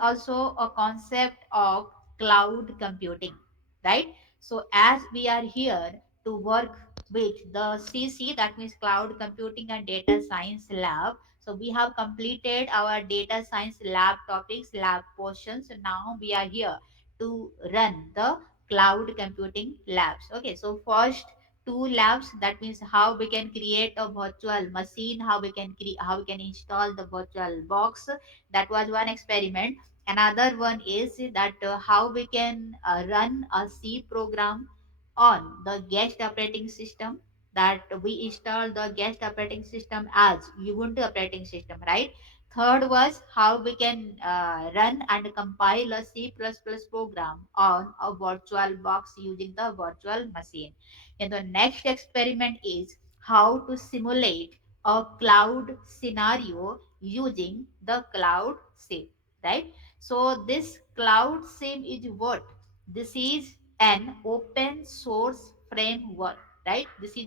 also a concept of cloud computing, right? So as we are here to work with the CC, that means Cloud Computing and Data Science Lab. So we have completed our data science lab topics, lab portions. So now we are here to run the cloud computing labs. Okay, so first two labs, that means how we can create a virtual machine, how we can create, how we can install the virtual box. That was one experiment. Another one is that how we can run a C program on the guest operating system, that we install the guest operating system as Ubuntu operating system, right? Third was how we can run and compile a C++ program on a virtual box using the virtual machine. And the next experiment is how to simulate a cloud scenario using the Cloudsim, right? So this Cloudsim is what? This is an open source framework, right? This is an open source framework that uses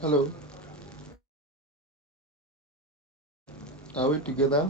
Hello, are we together?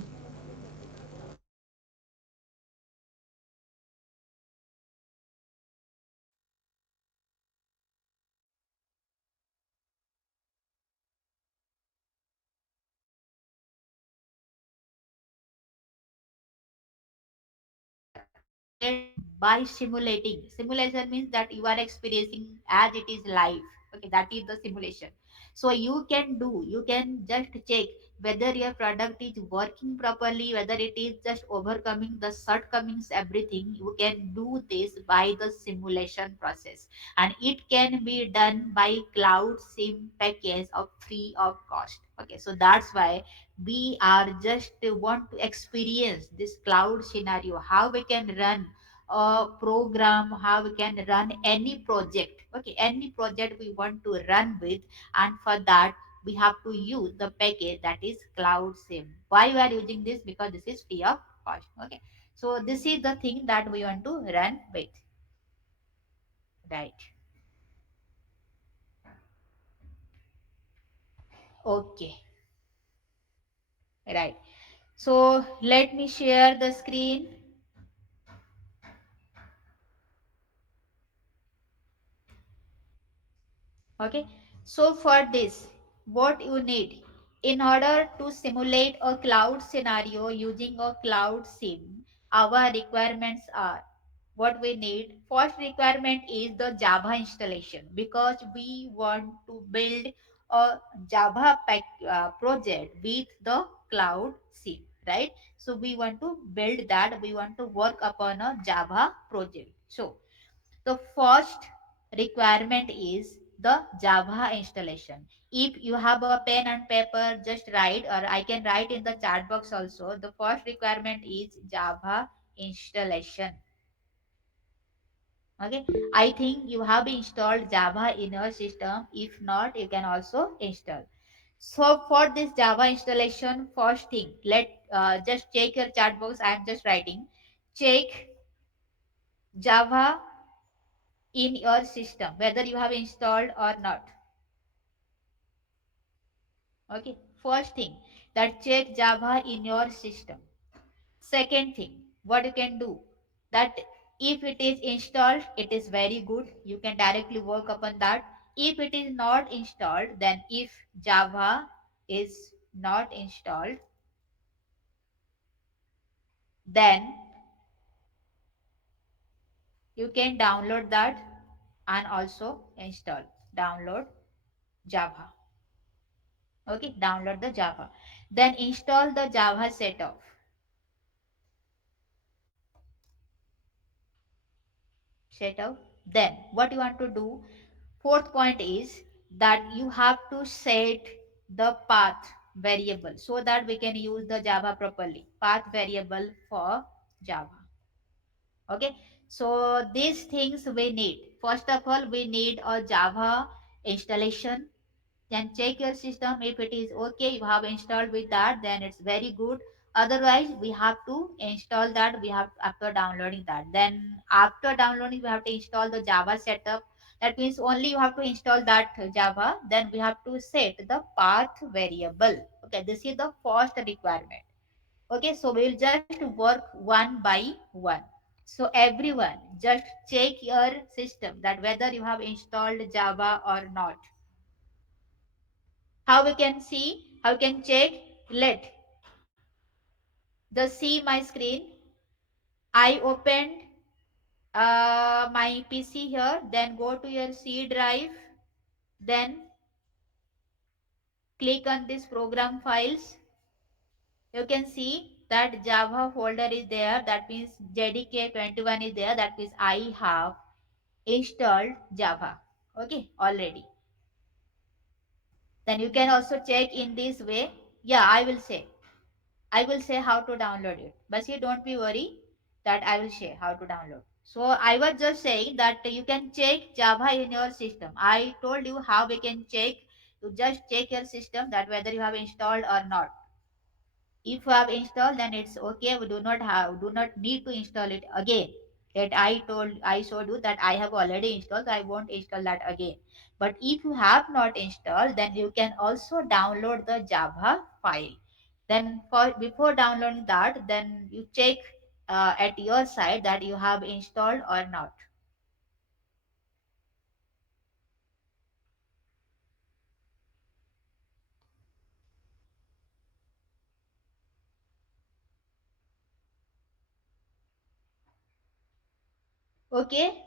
simulated by simulating. Simulation means that you are experiencing as it is live. Okay, that is the simulation. So you can just check whether your product is working properly, whether it is just overcoming the shortcomings, everything. You can do this by the simulation process, and it can be done by Cloud Sim package of free of cost. Okay, so that's why we are just want to experience this cloud scenario, how we can run a program, how we can run any project. Okay, any project we want to run with, and for that we have to use the package that is Cloud Sim. Why we are using this? Because this is free of cost. Okay, so this is the thing that we want to run with, right? Okay, right. So let me share the screen. Okay, so for this, what you need in order to simulate a cloud scenario using a cloud sim, our requirements are, what we need. First requirement is the Java installation, because we want to build a Java project with the cloud sim, right? So we want to build that, we want to work upon a Java project. So the first requirement is the Java installation. If you have a pen and paper, just write, or I can write in the chat box also. The first requirement is Java installation. Okay, I think you have installed Java in your system. If not, you can also install. So for this Java installation, first thing, let just check your chat box. I am just writing. Check Java in your system, whether you have installed or not. Okay, first thing, that check Java in your system. Second thing, what you can do, that if it is installed, it is very good, you can directly work upon that. If it is not installed, then if Java is not installed, then you can download that and also install. Download Java. Okay, download the Java, then install the Java setup. Setup, then what you want to do, fourth point is that you have to set the path variable so that we can use the Java properly. Path variable for Java. Okay, so these things we need. First of all, we need a Java installation. Then check your system. If it is okay, you have installed with that, then it's very good. Otherwise, we have to install that. We have after downloading that, then after downloading we have to install the Java setup. That means only you have to install that Java. Then we have to set the path variable. Okay, this is the first requirement. Okay, so we will just work one by one. So everyone just check your system that whether you have installed Java or not. How we can see, how we can check? Let the see my screen. I opened my PC here. Then go to your C drive. Then click on this program files. You can see that Java folder is there. That means JDK21 is there. That means I have installed Java. Okay, already. Then you can also check in this way. Yeah, I will say how to download it. But you don't be worry that I will share how to download. So I was just saying that you can check Java in your system. I told you how we can check. You just check your system that whether you have installed or not. If you have installed, then it's okay. We do not need to install it again. That I showed you that I have already installed, so I won't install that again. But if you have not installed, then you can also download the Java file. Then for before downloading that, then you check at your side that you have installed or not. Okay.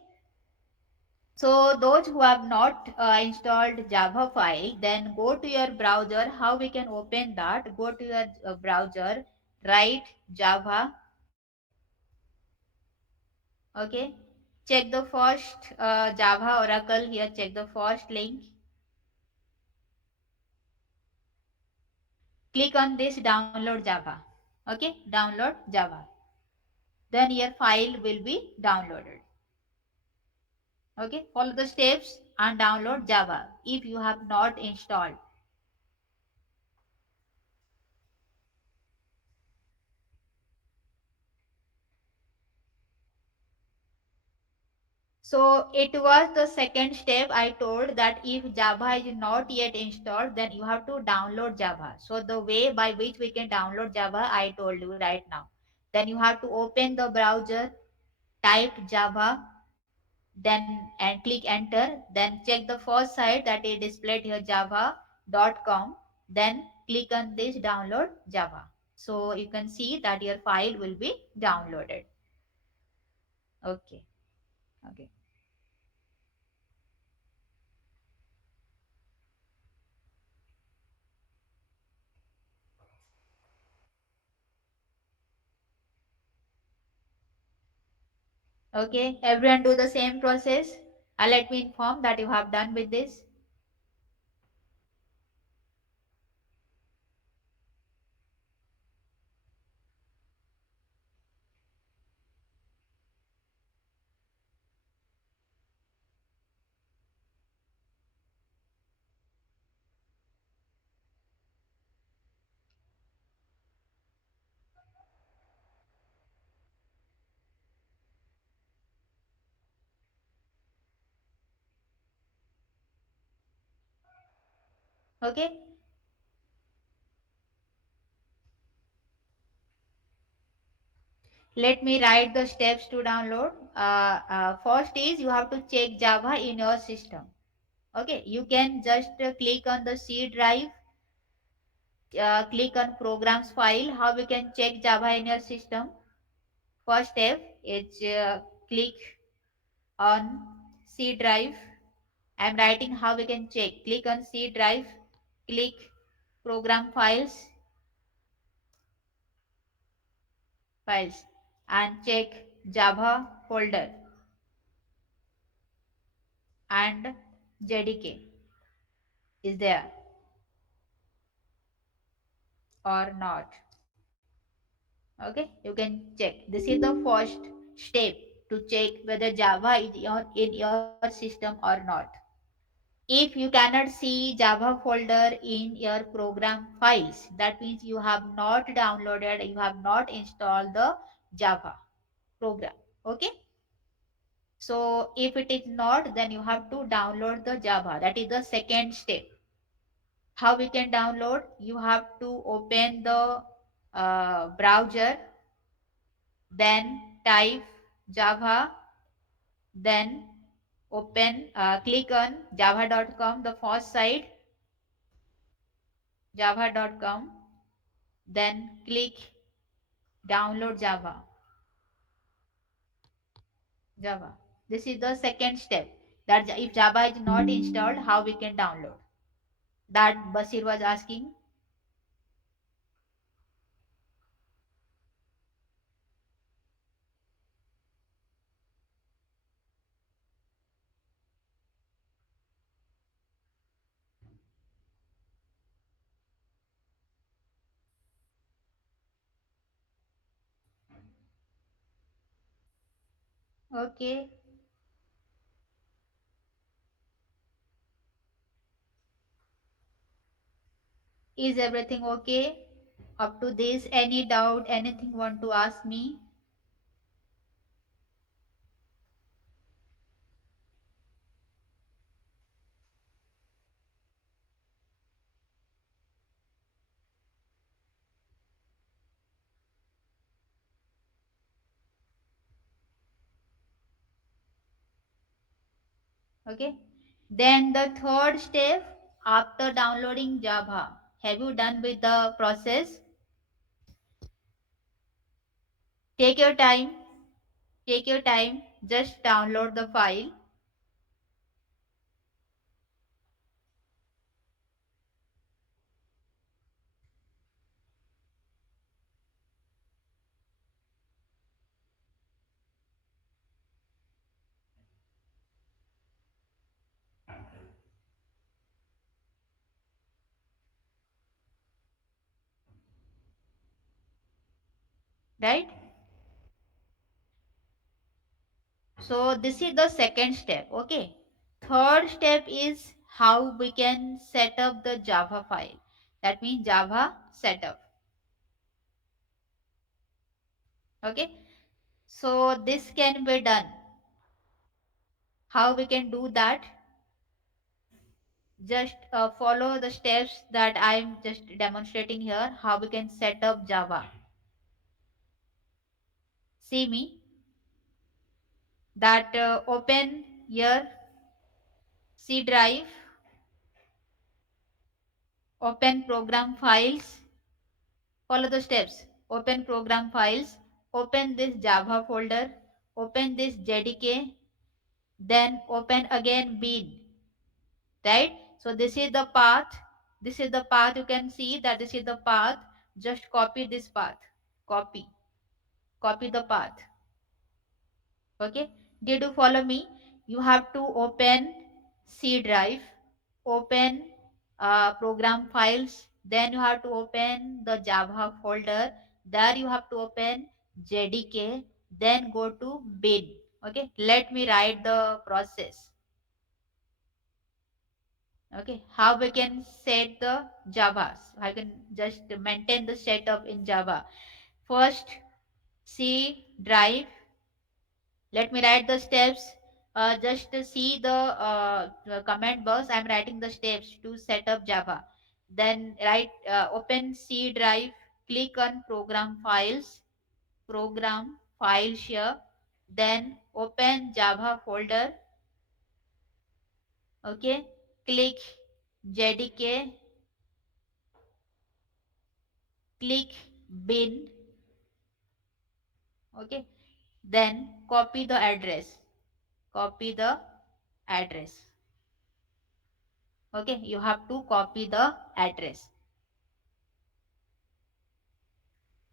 So those who have not installed Java file, then go to your browser. How we can open that? Go to your browser, write Java. Okay. Check the first Java Oracle here. Check the first link. Click on this download Java. Okay. Download Java. Then your file will be downloaded. Okay. Follow the steps and download Java if you have not installed. So it was the second step I told that if Java is not yet installed, then you have to download Java. So the way by which we can download Java, I told you right now. Then you have to open the browser, type Java, then and click enter. Then check the first site that is displayed here java.com. Then click on this download Java. So you can see that your file will be downloaded. Okay. Okay. Okay, everyone do the same process. Let me inform that you have done with this. Okay, let me write the steps to download. First is you have to check Java in your system. Okay, you can just click on the C drive, click on programs file. How we can check Java in your system? First step is click on C drive. I am writing how we can check. Click on C drive, click program files and check Java folder and JDK is there or not. Okay, you can check. This is the first step to check whether Java is in your system or not. If you cannot see Java folder in your program files, that means you have not downloaded, you have not installed the Java program. Okay. So if it is not, then you have to download the Java. That is the second step. How we can download? You have to open the browser, then type Java, then click on java.com, the first site, java.com, then click download Java. This is the second step. That if Java is not installed, how we can download? That Basir was asking. Okay, is everything okay? Up to this, any doubt, anything want to ask me? Okay. Then the third step after downloading Java. Have you done with the process? Take your time. Take your time. Just download the file. Right? So this is the second step. Okay. Third step is how we can set up the Java file. That means Java setup. Okay. So this can be done. How we can do that? Just follow the steps that I'm just demonstrating here. How we can set up Java. See me that open your C drive, open program files, follow the steps, open program files, open this Java folder, open this JDK, then open again bin, right? So this is the path, you can see that this is the path. Just copy this path, copy, copy the path. Okay, did you follow me? You have to open C drive, open program files, then you have to open the Java folder, there you have to open JDK, then go to bin. Okay, let me write the process. Okay, how we can set the Javas, I can just maintain the setup in Java. First, C drive. Let me write the steps. Just to see the comment box, I'm writing the steps to set up Java. Then write, open C drive, click on program files here. Then open Java folder. Okay, click JDK, click bin. Okay, then copy the address. Copy the address. Okay, you have to copy the address.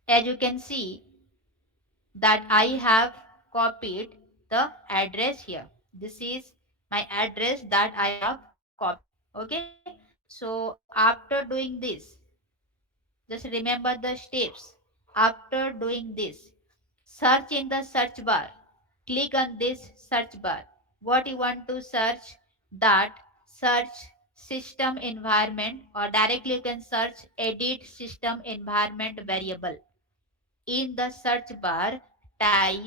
As you can see that I have copied the address here. This is my address that I have copied. Okay, so after doing this, just remember the steps. After doing this, search in the search bar. Click on this search bar. What you want to search? That search system environment, or directly you can search edit system environment variable. In the search bar, type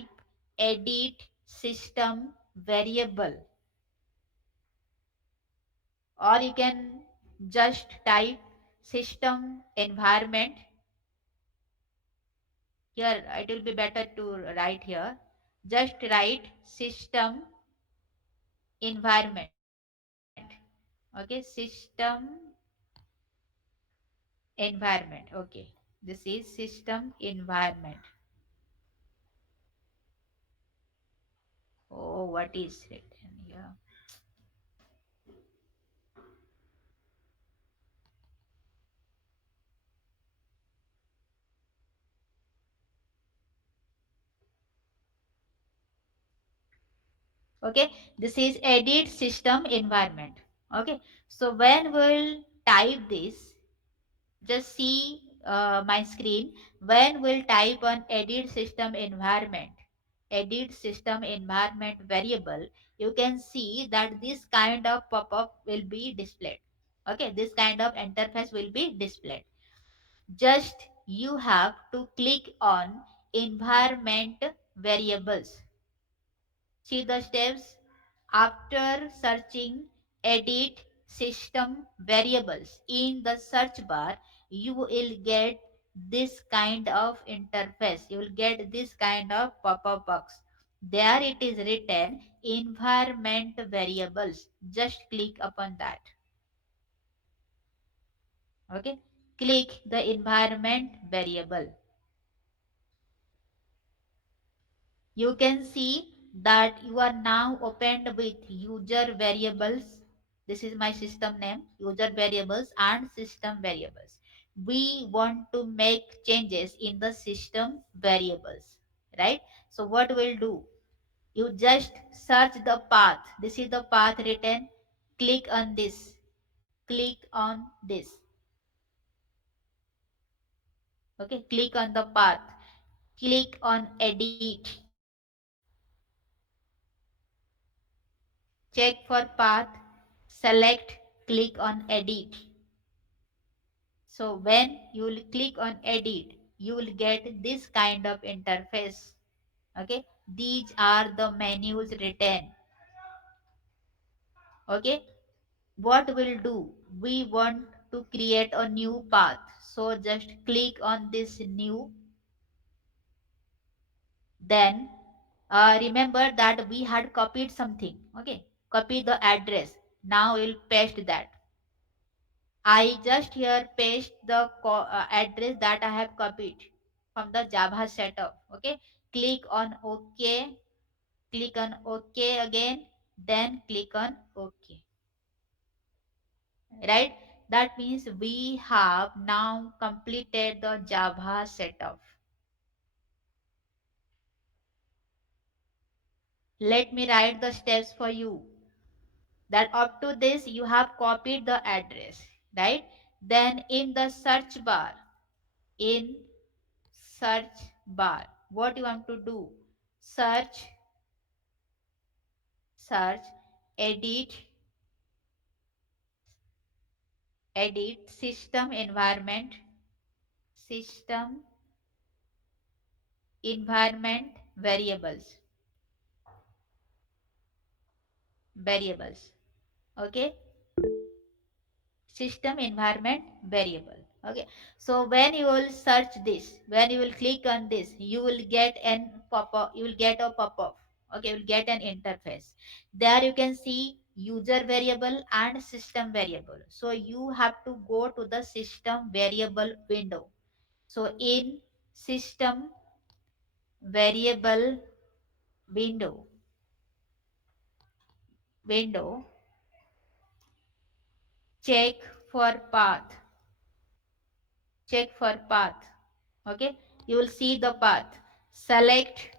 edit system variable, or you can just type system environment. Here it will be better to write here. Just write system environment. Okay, system environment. Okay, this is system environment. Oh, what is written here? Okay, this is edit system environment. Okay, so when we'll type this, just see my screen. When we'll type on edit system environment variable, you can see that this kind of pop-up will be displayed. Okay, this kind of interface will be displayed. Just you have to click on environment variables. See the steps. After searching edit system variables in the search bar, you will get this kind of interface. You will get this kind of pop-up box. There it is written environment variables. Just click upon that. Okay. Click the environment variable. You can see that you are now opened with user variables. This is my system name, user variables and system variables. We want to make changes in the system variables, right? So what we'll do, you just search the path. This is the path written. Click on this. Click on this. Okay, click on the path. Click on edit. Check for path, select, click on edit. So when you will click on edit, you will get this kind of interface. Okay, these are the menus written. Okay, what we'll do, we want to create a new path. So just click on this new. Then remember that we had copied something. Okay, copy the address. Now we'll paste that. I just here paste the address that I have copied from the Java setup. Okay, click on OK, click on OK again, then click on OK. Right? That means we have now completed the Java setup. Let me write the steps for you. That up to this you have copied the address, right? Then in the search bar, in search bar, what you want to do, search, search edit, edit system environment, system environment variables, variables. Okay, system environment variable. Okay, so when you will search this, when you will click on this, you will get an pop-up, you will get a pop-up. Okay, you will get an interface. There you can see user variable and system variable. So you have to go to the system variable window. So in system variable window, window, check for path, check for path. Okay, you will see the path. Select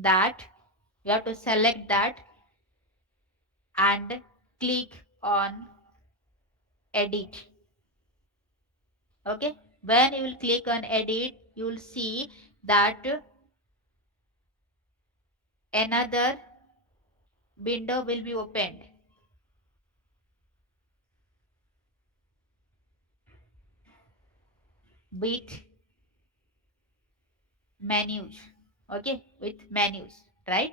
that. You have to select that and click on edit. Okay, when you will click on edit, you will see that another window will be opened with menus. Okay, with menus, right?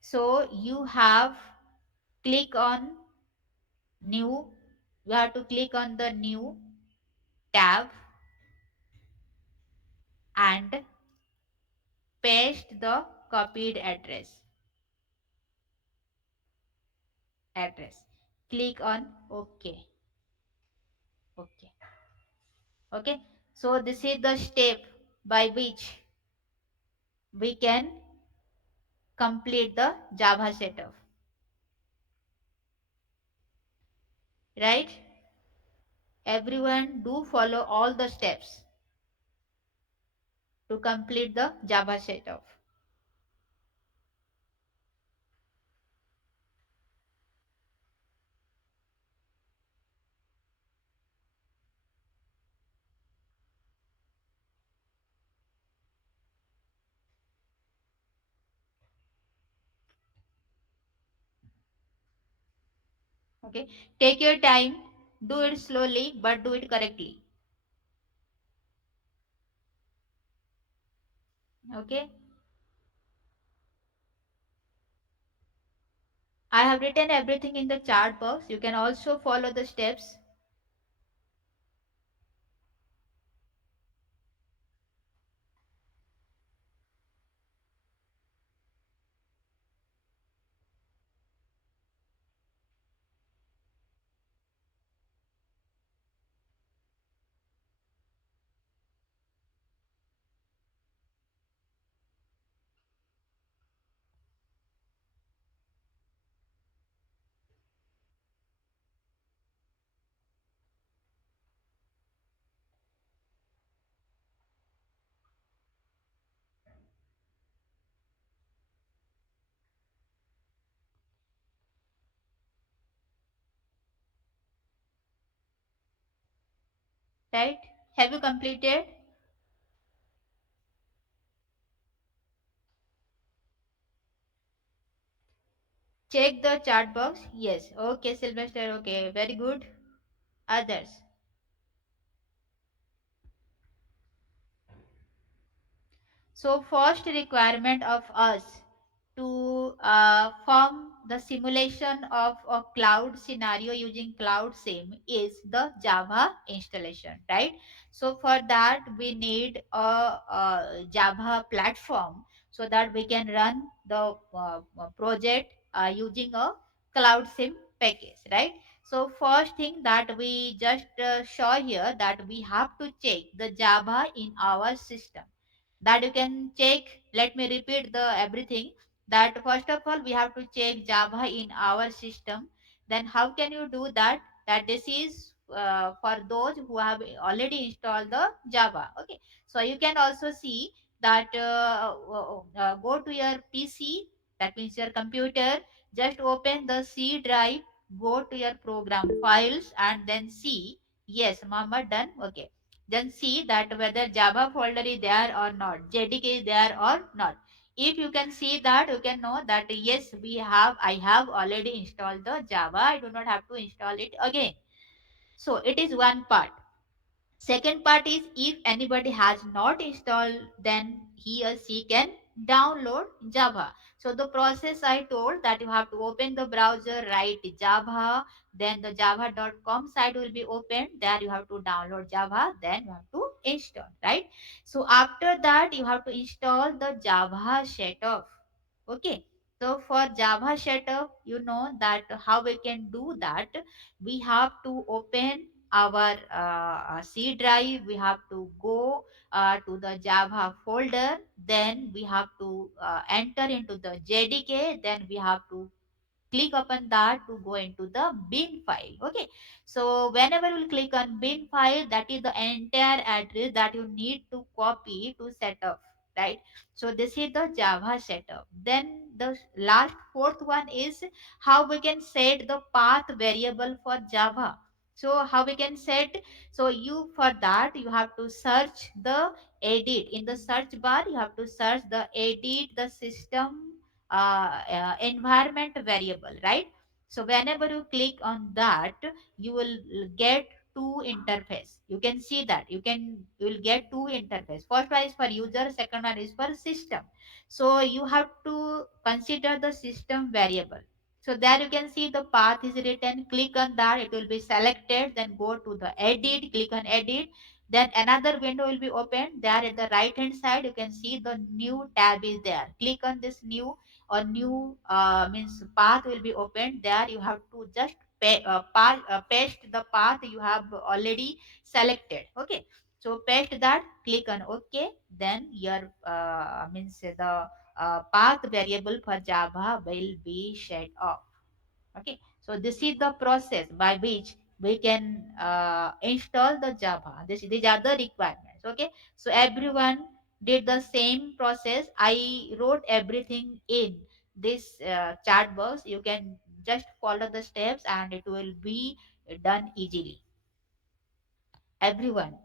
So you have click on new, you have to click on the new tab and paste the copied address. Click on OK. OK. Okay. So this is the step by which we can complete the Java setup. Right? Everyone do follow all the steps to complete the Java setup. Okay. Take your time. Do it slowly, but do it correctly. Okay. I have written everything in the chat box. You can also follow the steps. Right? Have you completed? Check the chat box. Yes. Okay, Sylvester. Okay. Very good. Others. So first requirement of us to form the simulation of a cloud scenario using Cloudsim is the Java installation, right? So for that we need a Java platform so that we can run the project using a Cloudsim package, right? So first thing that we just show here that we have to check the Java in our system, that you can check. Let me repeat the everything, that first of all we have to check Java in our system. Then how can you do that? That this is for those who have already installed the Java. Okay, so you can also see that go to your PC, that means your computer, just open the C drive, go to your program files and then see. Yes, Mama, done. Okay, then see that whether Java folder is there or not, JDK is there or not. If you can see that, you can know that yes, I have already installed the Java. I do not have to install it again. So it is one part. Second part is if anybody has not installed, then he or she can download Java. So the process I told, that you have to open the browser, write Java, then the java.com site will be opened. There you have to download Java, then you have to install, right? So after that, you have to install the Java setup. Okay. So for Java setup, you know that how we can do that. We have to open our C drive, we have to go to the Java folder, then we have to enter into the JDK, then we have to click upon that to go into the bin file. Okay, so whenever you click on bin file, that is the entire address that you need to copy to set up, right? So this is the Java setup. Then the last fourth one is how we can set the path variable for Java. So how we can set? So you, for that you have to search the edit in the search bar, you have to search the edit the system environment variable, right? So whenever you click on that, you will get two interface. You can see that you will get two interface. First one is for user, second one is for system. So you have to consider the system variable. So there you can see the path is written. Click on that, it will be selected. Then go to the edit, click on edit. Then another window will be opened. There at the right hand side, you can see the new tab is there. Click on this new, or new means path will be opened. There you have to just paste the path you have already selected. Okay. So paste that, click on OK. Then your means the path variable for Java will be shut off. Okay, so this is the process by which we can install the Java. These are the requirements. Okay, so everyone did the same process. I wrote everything in this chat box. You can just follow the steps and it will be done easily. Everyone,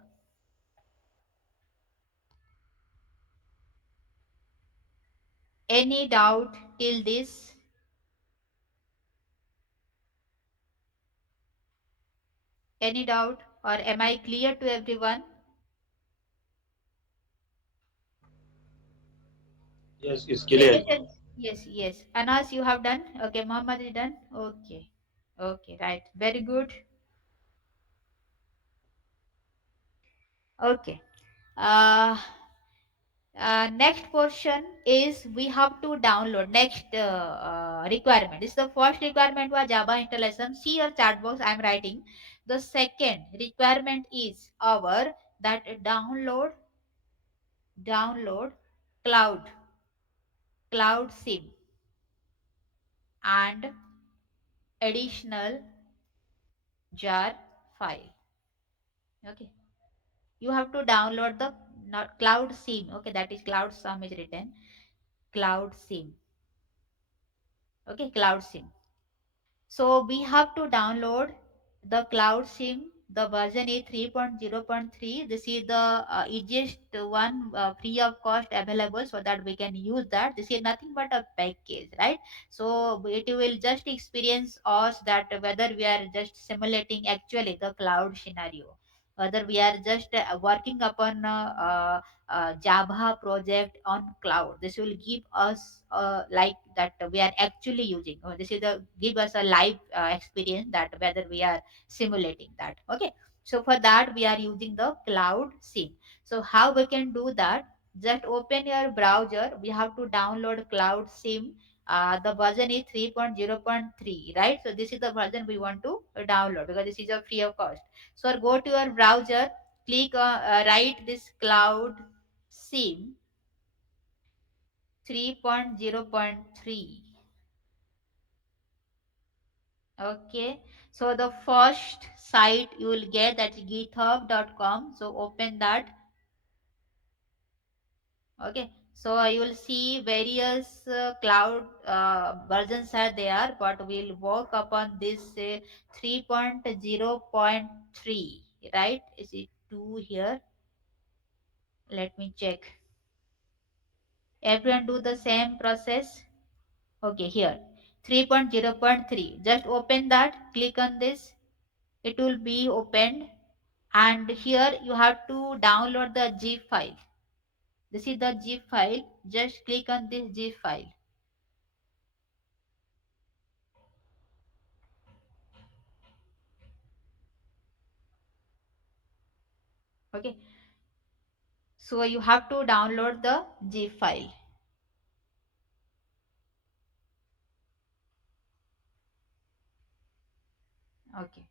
any doubt till this? Any doubt, or am I clear to everyone? Yes, it's Yes, clear. yes, yes, yes, yes. Anas, you have done. Okay, Muhammad is done. Okay, okay, right. Very good. Okay. Uh, Next portion is we have to download. Next requirement. This is the first requirement was Java installation. See your chat box. I am writing. The second requirement is our that download cloud sim and additional jar file. Okay, you have to download the not cloud sim. Okay, that is cloud sum is written. Cloud sim. Okay, cloud sim. So we have to download the Cloud SIM. The version is 3.0.3. This is the easiest one, free of cost available, so that we can use that. This is nothing but a package, right? So it will just experience us that whether we are just simulating actually the cloud scenario, whether we are just working upon Java project on cloud. This will give us like that we are actually using. This is the give us a live experience that whether we are simulating that. Okay. So for that we are using the cloud sim. So how we can do that? Just open your browser. We have to download cloud sim. The version is 3.0.3, right? So this is the version we want to download because this is a free of cost. So go to your browser, click write this cloud sim 3.0.3. Okay, so the first site you will get, that's github.com. So open that. Okay, so you will see various cloud versions are there, but we'll work upon this 3.0.3, right? Is it 2 here? Let me check. Everyone do the same process. Okay, here 3.0.3. Just open that, click on this. It will be opened, and here you have to download the zip file. This is the zip file. Just click on this zip file. Okay, so you have to download the zip file. Okay,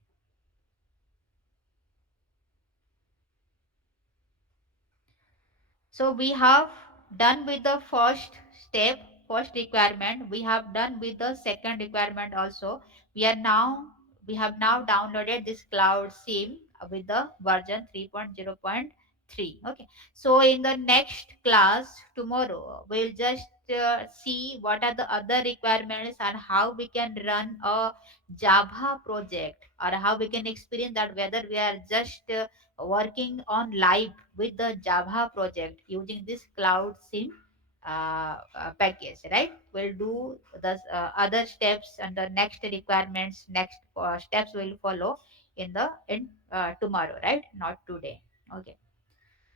so we have done with the first step, first requirement. We have done with the second requirement also. We are now we have now downloaded this cloud sim with the version 3.0.3. Okay. So in the next class tomorrow, we'll just see what are the other requirements and how we can run a Java project, or how we can experience that whether we are just working on live with the Java project using this cloud sim. package, right? We'll do the other steps and the next requirements, next steps will follow in tomorrow, right? Not today. Okay.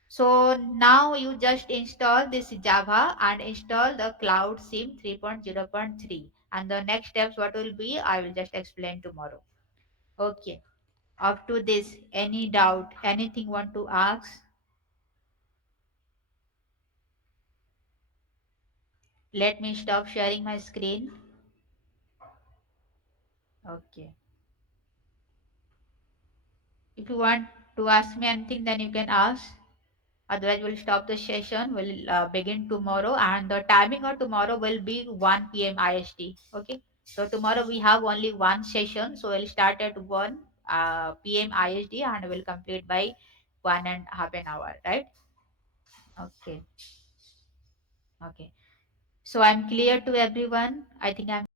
So now you just install this Java and install the Cloudsim 3.0.3. And the next steps, what will be, I will just explain tomorrow. Okay. Up to this, any doubt, anything want to ask? Let me stop sharing my screen. Okay. If you want to ask me anything, then you can ask. Otherwise, we'll stop the session. We'll begin tomorrow, and the timing of tomorrow will be 1 p.m. IST. Okay. So tomorrow we have only one session, so we'll start at 1 p.m. IST and we'll complete by 1.5 an hour. Right? Okay. Okay. So I'm clear to everyone. I think I'm